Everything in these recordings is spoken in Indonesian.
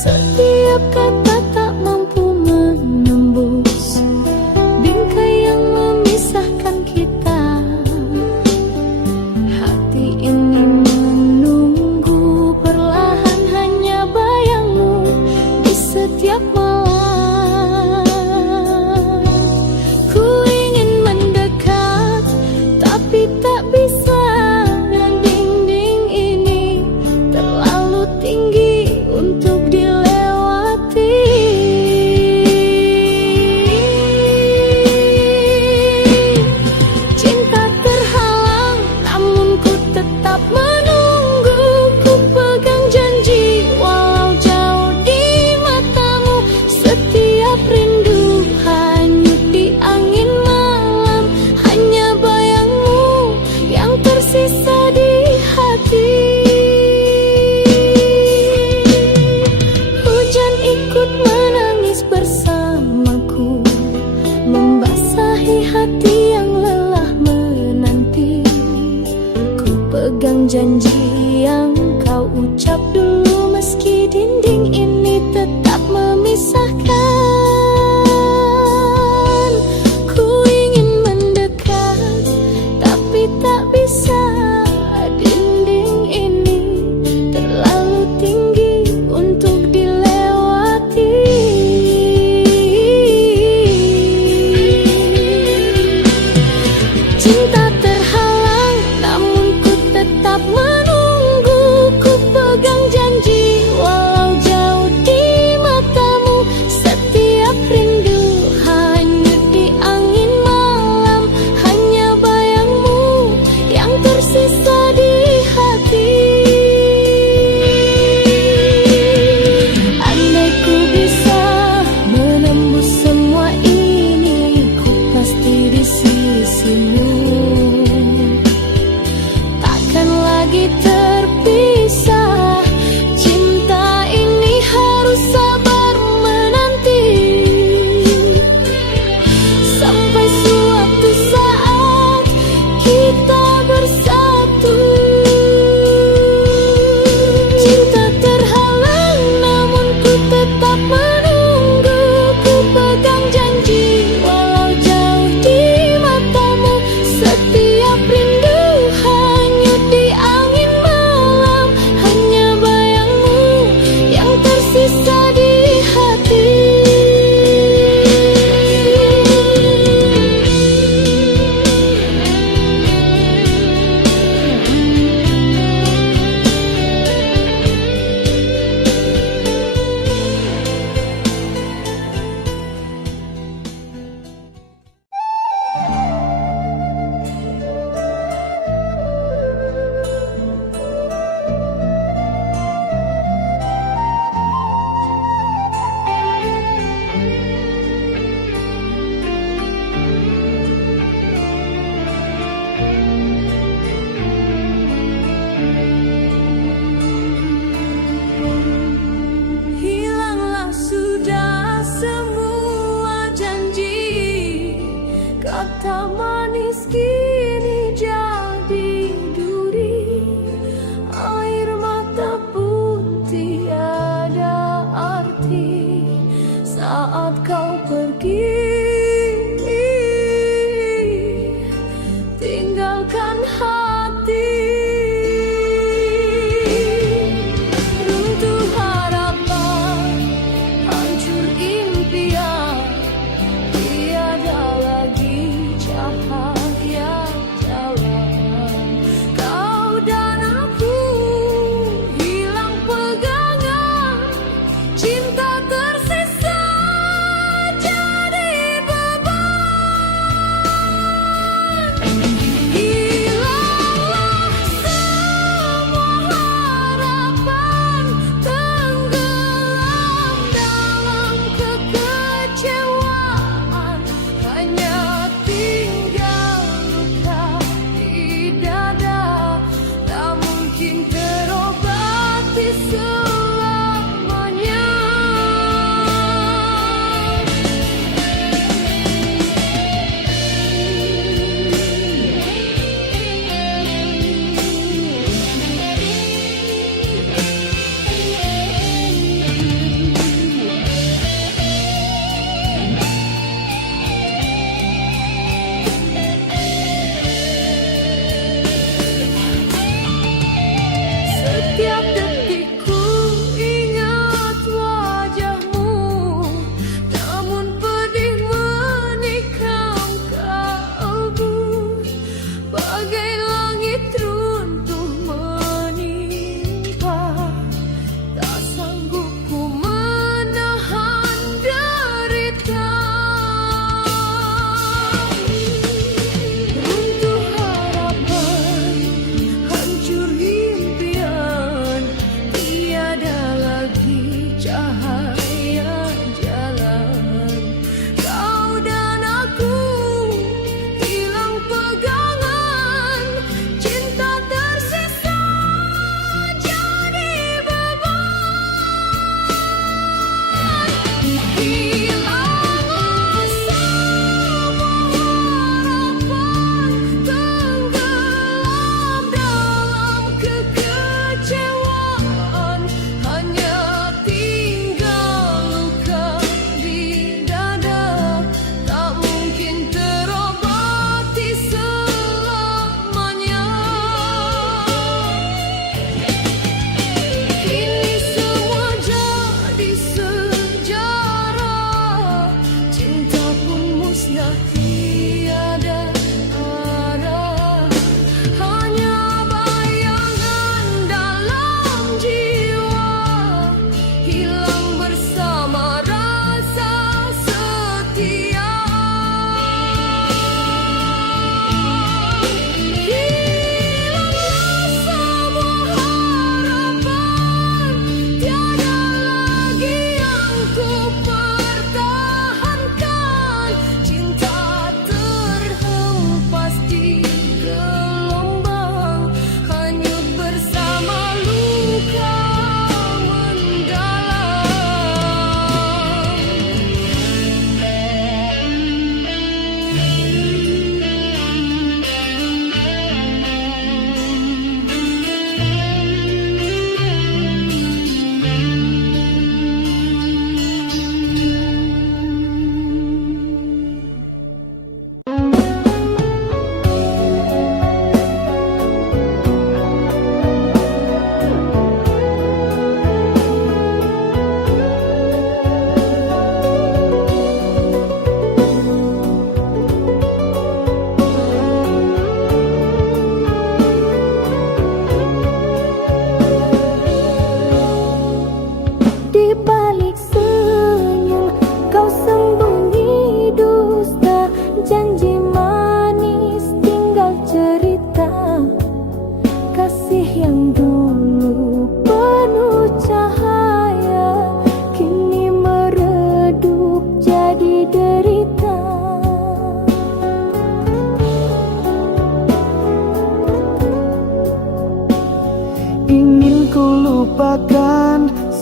Setiap kata tak mampu menembus bingkai yang memisahkan kita. Hati ini menunggu perlahan hanya bayangmu di setiap malam. Ku ingin mendekat tapi tak bisa. Dinding ini terlalu tinggi untuk dilewati. Cinta terhalang namun ku tetap menunggu. Ku pegang janji walau jauh di matamu. Setiap rindu hanyut di angin malam. Hanya bayangmu yang tersisa di hati. Hujan ikut menangis bersamaku, membasahi hati yang lelah menanti. Ku pegang janji yang kau ucap dulu, meski dinding ini tetap memisahkan. Ku ingin mendekat tapi tak bisa. Dinding ini terlalu tinggi untuk dilewati. Cinta terhalang namun ku tetap menunggu. Ku pegang janji walau jauh di matamu. Setiap rindu hanyut di angin malam. Hanya bayangmu yang tersisa di hati. Andai ku bisa menembus semua ini, ku pasti di sisimu. Takkan lagi terpisah. Cinta ini harus sabar menanti sampai suatu saat kita bersatu. Cinta terhalang namun ku tetap menunggu. Ku pegang janji walau jauh di matamu. Setiap rindu hanyut di angin malam. Hanya bayangmu yang tersisa di hati. Hilanglah sudah semua janji. Kata manis kini jadi duri. Air mata pun tiada arti saat kau pergi. Tinggalkan hati. Runtuh harapan, hancur impian. Tiada lagi cahaya jalan. Kau dan aku hilang pegangan. Cinta tersisa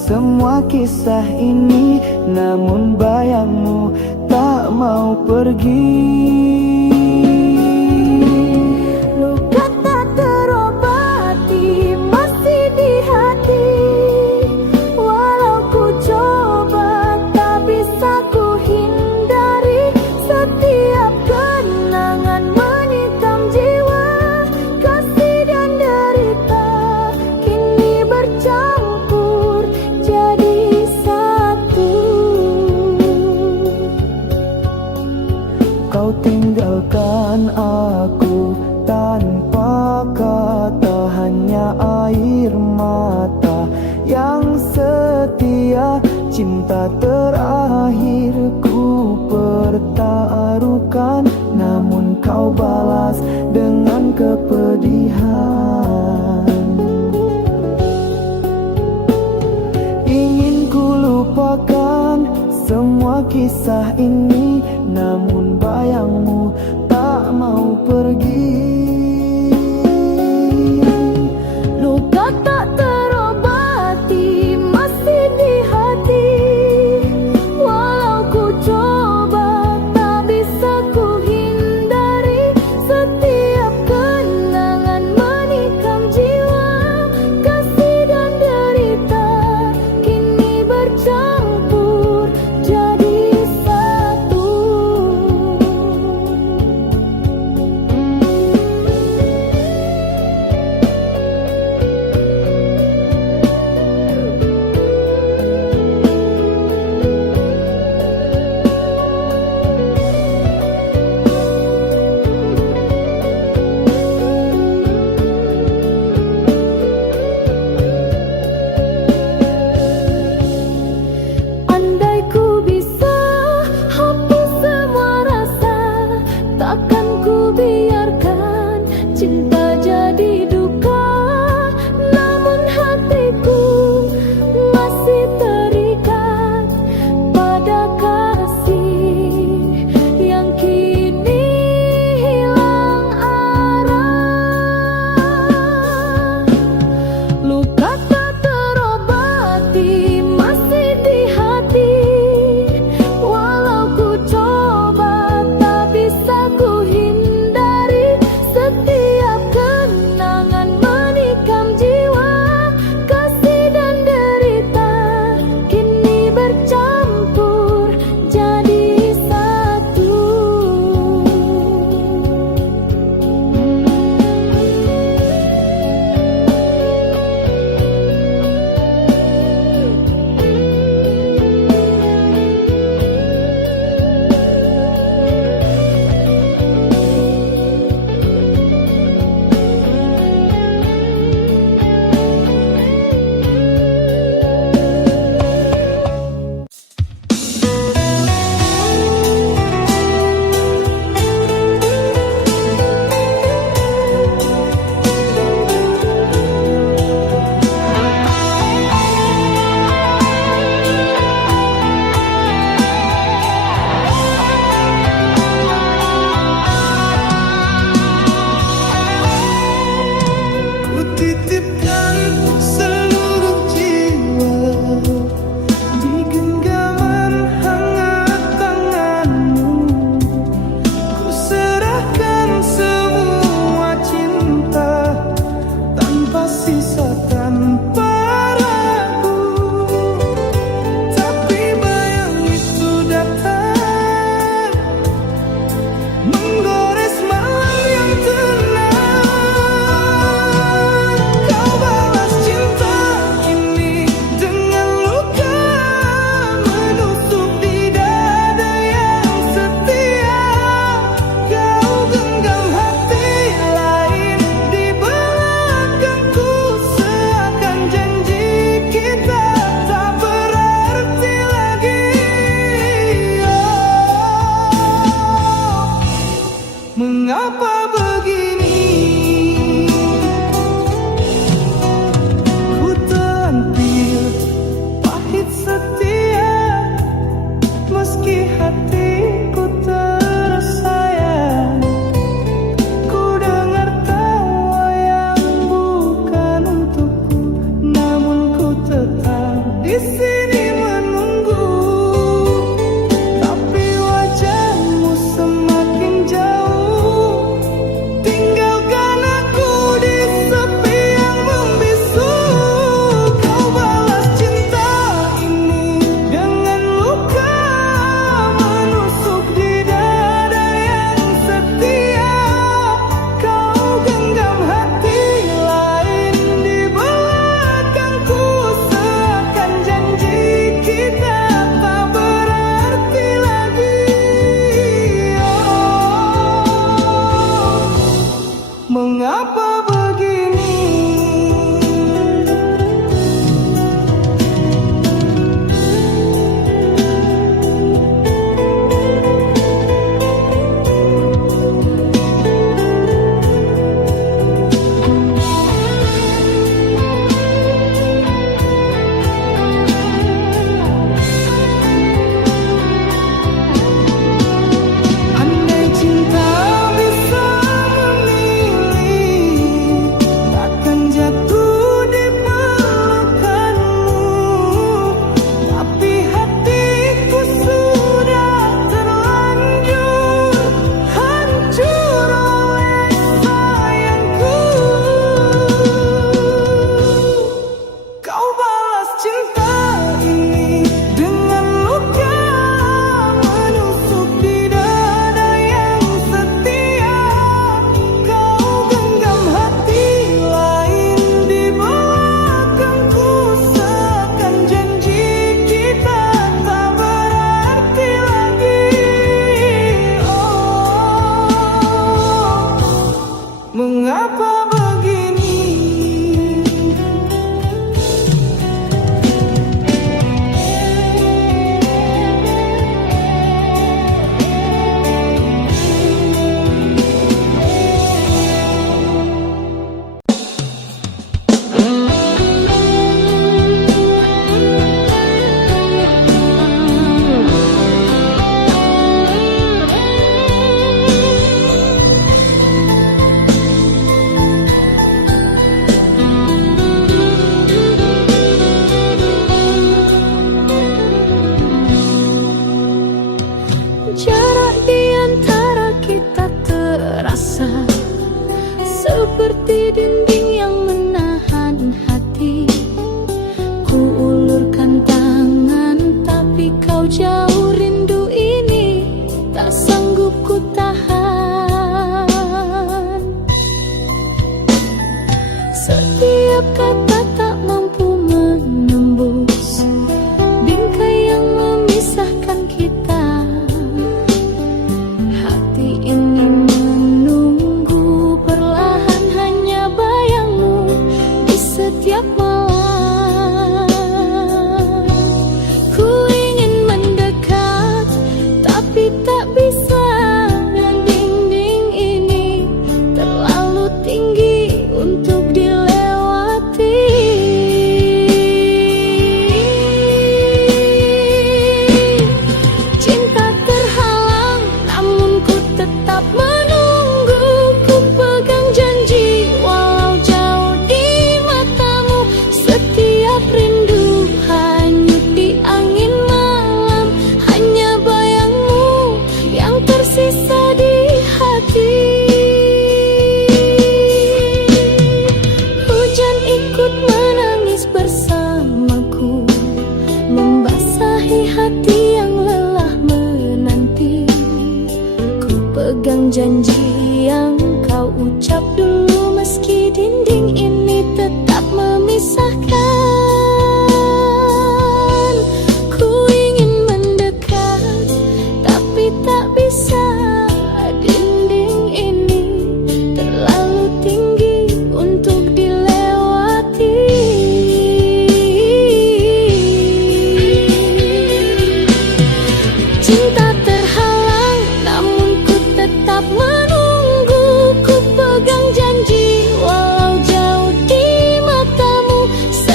semua kisah ini, namun bayangmu tak mau pergi. Luka tak terobati masih di hati, walau ku coba tak bisa ku hindari. Setiap kenangan menikam jiwa, kasih dan derita kini bercampur jadi satu. Kau tinggalkan aku tanpa kata, hanya air mata yang setia. Cinta terakhirku pertaruhkan, namun kau balas dengan kepedihan. Ingin ku lupakan semua kisah ini, namun bayangmu tak mau pergi. Luka tak terobati masih di hati, walau ku coba tak bisa ku hindari. Setiap kenangan menikam jiwa, kasih dan derita kini bercampur jadi satu. Andai ku bisa hapus semua rasa, takkan ku biarkan cinta jadi duka. Namun hatiku masih terikat pada kasih yang kini hilang arah. Luka tak terobati masih di hati, walau ku coba tak bisa ku hindari. Setiap kenangan menikam jiwa, kasih dan derita kini bercampur jadi satu. Ku titipkan seluruh jiwa di genggaman hangat tanganmu. Ku serahkan semua cinta tanpa sisa, tanpa ragu. Tapi bayang itu datang menggores malam yang tenang. Kau balas cinta kini dengan luka menusuk di dada yang setia. Kau genggam hati lain di belakangku, seakan janji kita tak berarti lagi. Mengapa begini? Ku tampil pahit setia, meski hatiku tersayang. Ku dengar tawa yang bukan untukku, namun ku tetap di sini menunggu, tapi wajahmu semakin jauh. Tinggalkan aku di sepi yang membisu. Kau balas cinta ini dengan luka menusuk di dada yang setia. Kau genggam hati lain di belakangku, seakan janji kita tak berarti lagi. Oh, mengapa begini? Andai cinta bisa memilih, takkan jatuh di pelukanmu. Tapi hatiku sudah terlanjur hancur oleh sayangku. Kau balas cinta ini dengan luka menusuk di dada yang setia. Kau genggam hati lain di belakangku, seakan janji kita tak berarti lagi. Oh, mengapa begini? Jarak di antara kita terasa seperti dinding yang menahan hati. Ku ulurkan tangan, tapi kau jauh. Rindu ini tak sanggup ku tahan. Setiap kata tak mampu menembus bingkai yang memisahkan kita. Hati ini menunggu perlahan, hanya bayangmu di setiap malam. Ku ingin mendekat, tapi tak bisa. Dinding ini terlalu tinggi untuk dilewati. Cinta terhalang, namun ku tetap menunggu. Ku pegang janji walau jauh di matamu. Setiap rindu hanyut di angin malam, hanya bayangmu yang tersisa di hati. Hujan ikut menangis bersamaku, membasahi hati yang lelah menanti. Ku pegang janji yang kau ucap dulu, meski dinding ini tetap memisahkan. Ku ingin mendekat, tapi tak bisa. Dinding ini terlalu tinggi untuk dilewati. Cinta terhalang, namun ku tetap menunggu. Ku pegang janji walau jauh di matamu.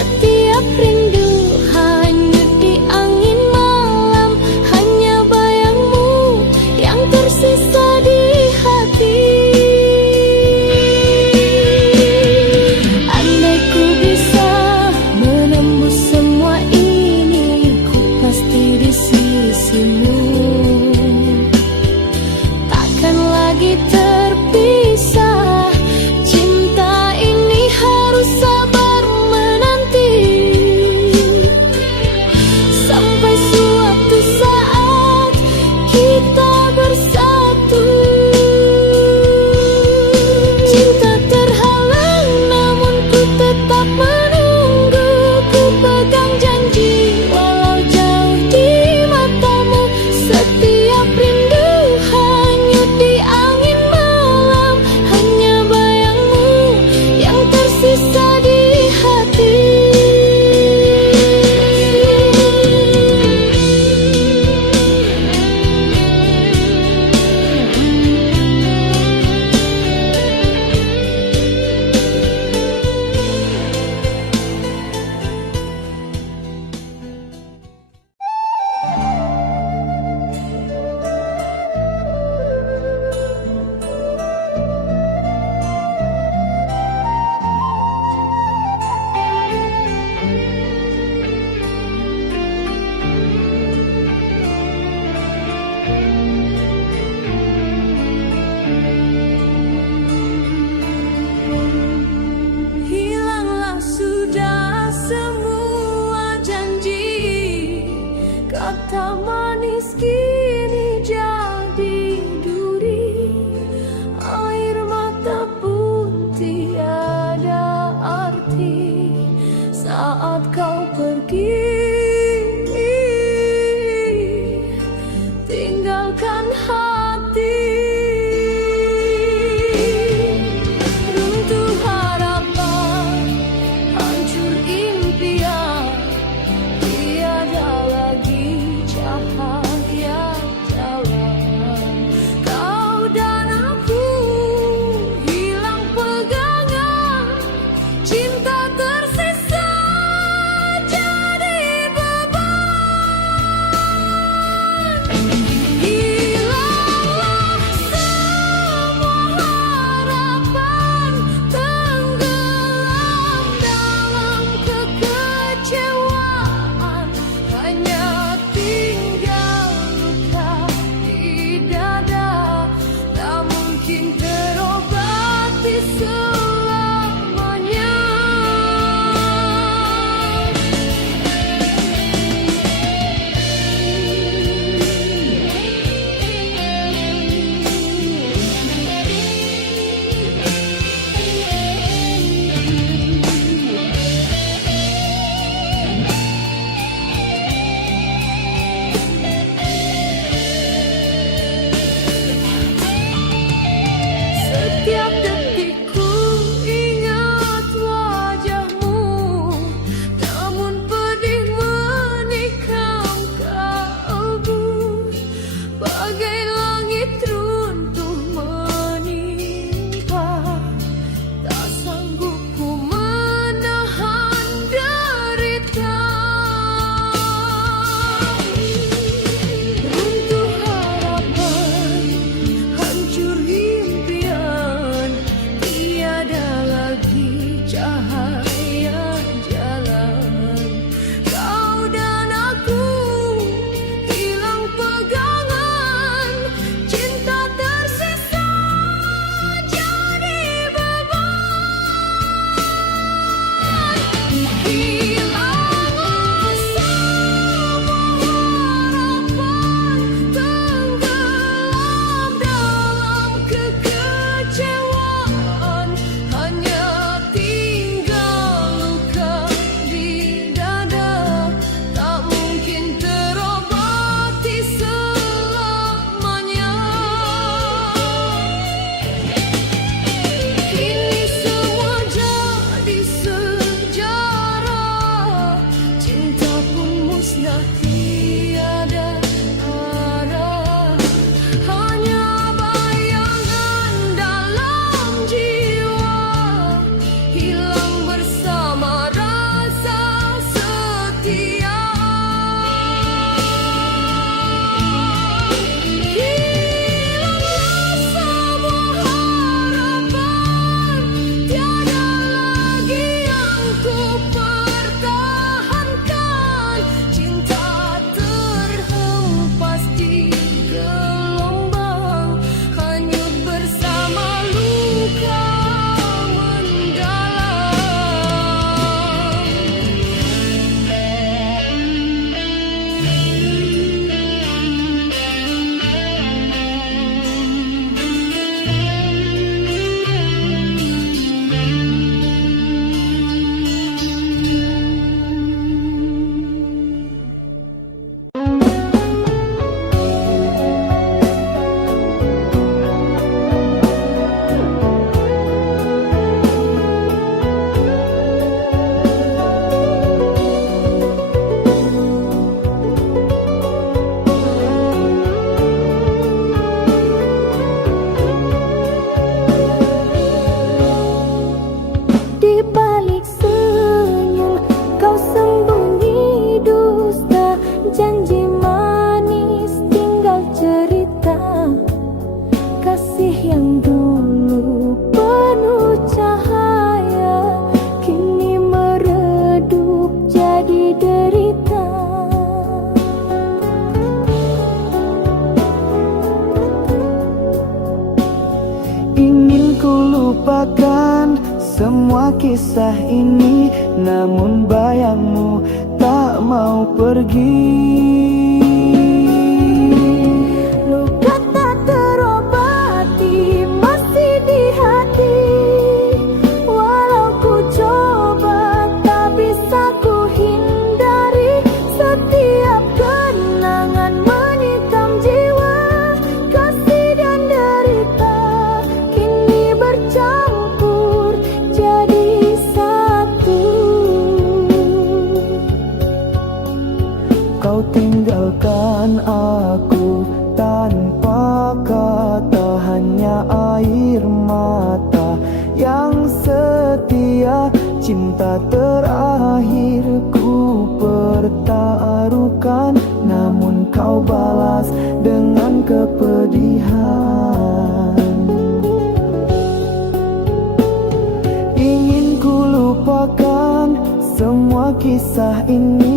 mata manis kini jadi duri, air mata pun tiada arti saat kau pergi, tinggalkan hati. Runtuh harapan, hancur impian, tiada lagi cahaya jalan. Kau dan aku hilang pegangan, cinta tersisa jadi beban. Hilanglah semua harapan, tenggelam dalam kekecewaan, hanya tinggal luka di dada, tak mungkin terobati selamanya. Setiap detik ku ingat wajahmu, namun pedih menikam kalbu. Bagai langit runtuh menimpa, tak sanggup ku menahan derita. Runtuh harapan, hancur impian, tiada lagi cahaya jalan. Kau dan aku hilang pegangan, cinta tersisa jadi beban. Hilanglah semua harapan, tenggelam dalam kekecewaan, hanya tinggal luka di dada, tak mungkin terobati selamanya. Kini semua jadi sejarah, cinta pun musnah tiada arah, hanya bayangan dalam jiwa, hilang bersama rasa setia. Hilanglah semua harapan, tiada lagi yang ku pertahankan, cinta terhempas di gelombang, hanyut bersama luka di balik senyum, kau sembunyi dusta, janji manis tinggal cerita. Kasih yang dulu penuh cahaya, kini meredup jadi derita. Ingin ku lupakan semua kisah ini, namun bayangmu tak mau pergi. kau tinggalkan aku tanpa kata, hanya air mata yang setia. Cinta terakhir ku pertaruhkan, namun kau balas dengan kepedihan. Ingin ku lupakan semua kisah ini,